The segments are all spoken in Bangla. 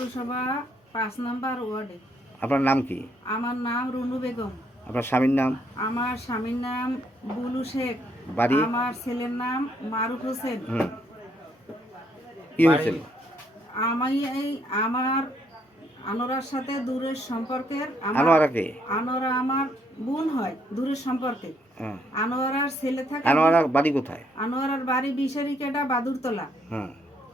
পৌরসভা পাঁচ নাম্বার ওয়ার্ডে। আপনার নাম কি? আমার নাম রুনু বেগম। আপনার স্বামীর নাম? আমার স্বামীর নাম বুলু শেখ। বাড়ি? আমার ছেলের নাম মারুফ হোসেন। কি হয়েছিল? আমি এই আমার আনোরার সাথে দূরের সম্পর্কের আনোয়ারা আমার বোন হয় দূরের সম্পর্কে। হ্যাঁ। আনোয়ারার ছেলে থাকে আনোয়ারা বাড়ি কোথায়? আনোয়ারার বাড়ি বিশারিকেটা বাদুরতলা। হ্যাঁ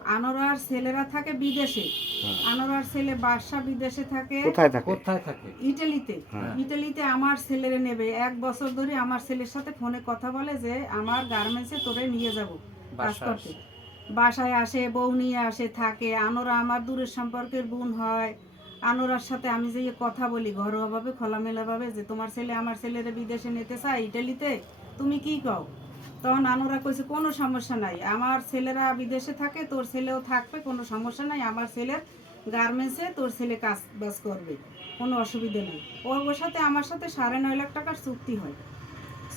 আনোয়ারার ছেলেরা থাকে বিদেশে। হ্যাঁ। আনোয়ারার ছেলে বাদশা বিদেশে থাকে। কোথায় থাকে? কোথায় থাকে? ইটালিতে। হ্যাঁ। ইটালিতে আমার ছেলেরে নেবে। এক বছর ধরে আমার ছেলের সাথে ফোনে কথা বলে যে আমার গার্মেন্টসে তোরে নিয়ে যাব কাজ বাসায় করতে। বাসায় আসে বউ নিয়ে আসে থাকে। আনোরা আমার দূরের সম্পর্কের বোন হয়। আনোরার সাথে আমি যে কথা বলি ঘরোয়াভাবে খোলামেলাভাবে যে তোমার ছেলে আমার ছেলেরে বিদেশে নিতে চায় ইটালিতে? তুমি কি কও? তখন আনোরা কইছে, কোনো সমস্যা নাই। আমার ছেলেরা বিদেশে থাকে, তোর ছেলেও থাকবে, কোনো সমস্যা নাই। আমার ছেলের গার্মেন্টসে তোর ছেলে কাজ বাজ করবে, কোনো অসুবিধা নেই। ওর সাথে আমার সাথে সাড়ে নয় লাখ টাকার চুক্তি হয়।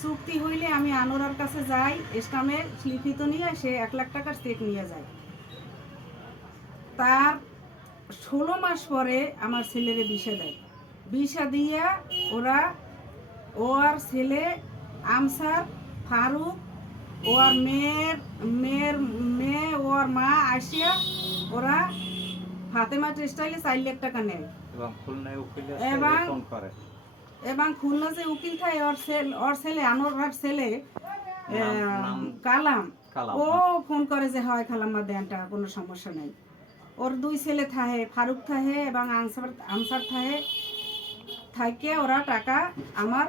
চুক্তি হইলে আমি আনোরার কাছে যাই, স্টামে লিখিত নিয়ে সে এক লাখ টাকার চেক নিয়ে যায়। তার ষোলো মাস পরে আমার ছেলেরে বিষা দেয়। বিষা দিয়া ওরা ও আর ছেলে আমসার ফারুক ওর মেয়ের মেয়ের মেয়ে ওর মা আসিয়া ওরা ফাতেমা টেক্সটাইলে চার লাখ টাকা নেয়। এবং এবং- খুলনা যে উকিল থাকে ওর ছেলে ওর ছেলে আনোয়ার ছেলে কালাম, ও ফোন করে যে হয় খালাম্মা দেন টাকা কোনো সমস্যা নেই। ওর দুই ছেলে থাহে ফারুক থাহে এবং আনসার আনসার থাহে থাকে ওরা টাকা আমার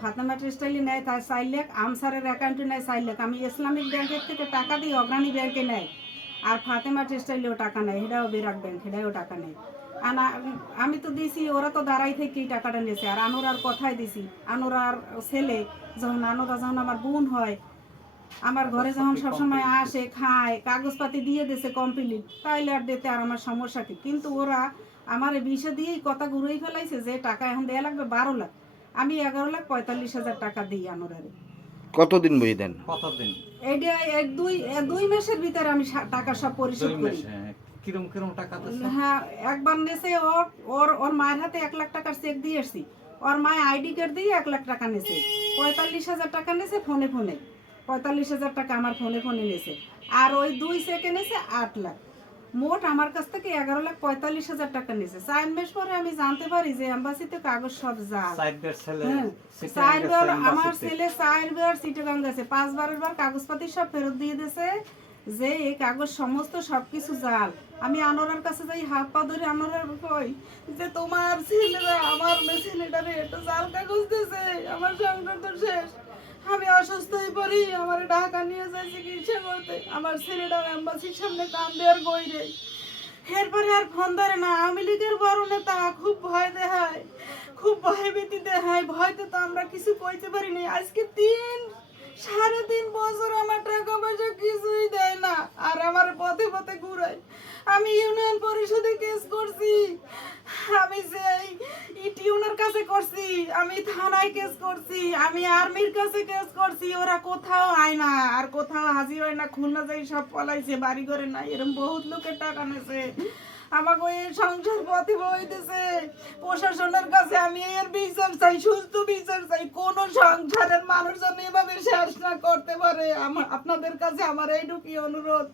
ফাতেমা টেক্সটাইলে নেয় তার চার লাখ আমসারের অ্যাকাউন্টে নেয় চার লাখ। আমি ইসলামিক ব্যাংকের থেকে টাকা দিই, অগ্রণী ব্যাংকে নেয়। আর ফাতেমা টেক্সটাইলেও টাকা নেয় হেটাও বেরাক ব্যাংক হেটাও টাকা নেয়। আর আমি তো দিছি, ওরা তো দাঁড়াই থেকেই টাকাটা নিয়েছে। আর আনোরার কথাই দিছি। আনোরার ছেলে, যখন আনোরা যখন আমার বোন হয়, আমার ঘরে যখন সবসময় আসে, খায়, কাগজপাতি দিয়ে দিছে কমপ্লিট তাইলে আর দিতে আর আমার সমস্যা কি? কিন্তু ওরা আমার বিষে দিয়েই কথা ঘুরেই ফেলাইছে যে টাকা এখন দেয়া লাগবে বারো লাখ। আমি এগারো লাখ পঁয়তাল্লিশ হাজার টাকা দিই আনোরারে কতদিন বই দেন? কতদিন? এইটা এক দুই এক দুই মাসের ভিতরে আমি সা- টাকা সব পরিশোধ করি। হ্যাঁ। কিরম কিরম টাকা হ্যাঁ একবার নেছে ওর ওর ওর মায়ের হাতে এক লাখ টাকার চেক দিয়ে এসছি ওর মায় আইডি কার্ড দিয়ে এক লাখ টাকা নেছে। পঁয়তাল্লিশ হাজার টাকা নেছে ফোনে ফোনে। পঁয়তাল্লিশ হাজার টাকা আমার ফোনে ফোনে নেছে। আর ওই দুই চেকে নেছে আট লাখ। মোট আমার কাছ থেকে এগারো লাখ পঁয়তাল্লিশ হাজার টাকা নিয়েছে। চার মাস পরে আমি জানতে পারি যে এম্বাসিতে কাগজ সব জাল। ছেলে হ্যাঁ, চারবার আমার। ছেলে চারবার চিটাগাং গেছে পাঁচবারের বার কাগজপাতি সব ফেরত দিয়ে দিয়েছে যে এই কাগজ সমস্ত সবকিছু জাল। আমি আনোরার কাছে যাই হাত পা ধরে আনোরার কই যে তোমার ছেলেরা আমার ছেলেটারে এটা জাল কাগজ দিয়েছে আমার সংসার তো শেষ। আমি অসুস্থ হয়ে পড়ি, আমার ঢাকা নিয়ে যায় চিকিৎসা করতে আমার ছেলেটা এম্বাসির সামনে কান দেওয়ার বই রে এরপরে আর ফোন ধরে না, আমি লীগের বড় তা খুব ভয় দেহায় খুব ভয় ভীতি দেখায় ভয়তে তো আমরা কিছু কইতে পারিনি। আজকে তিন সাড়ে তিন বছর আমার টাকা পয়সা কিছুই দেয় না, আর আমার পথে পথে ঘুরায়। আমি ইউনিয়ন পরিষদে কেস করছি, আমি সেই ইটিউনের কাছে করছি, আমি থানায় কেস করছি, আমি আর্মির কাছে কেস করছি, ওরা কোথাও আয় না, আর কোথাও হাজির হয় না, খুলনা যাই সব পলাইছে বাড়ি ঘরে নাই এরকম বহুত লোকের টাকা নেছে। আমাকে এই সংসার পথে বইতেছে। প্রশাসনের কাছে আমি এর বিচার চাই সুস্থ বিচার চাই। কোন সংসারের মানুষজন এভাবে শেষ না করতে পারে। আমার আপনাদের কাছে আমার এইটুকুই অনুরোধ।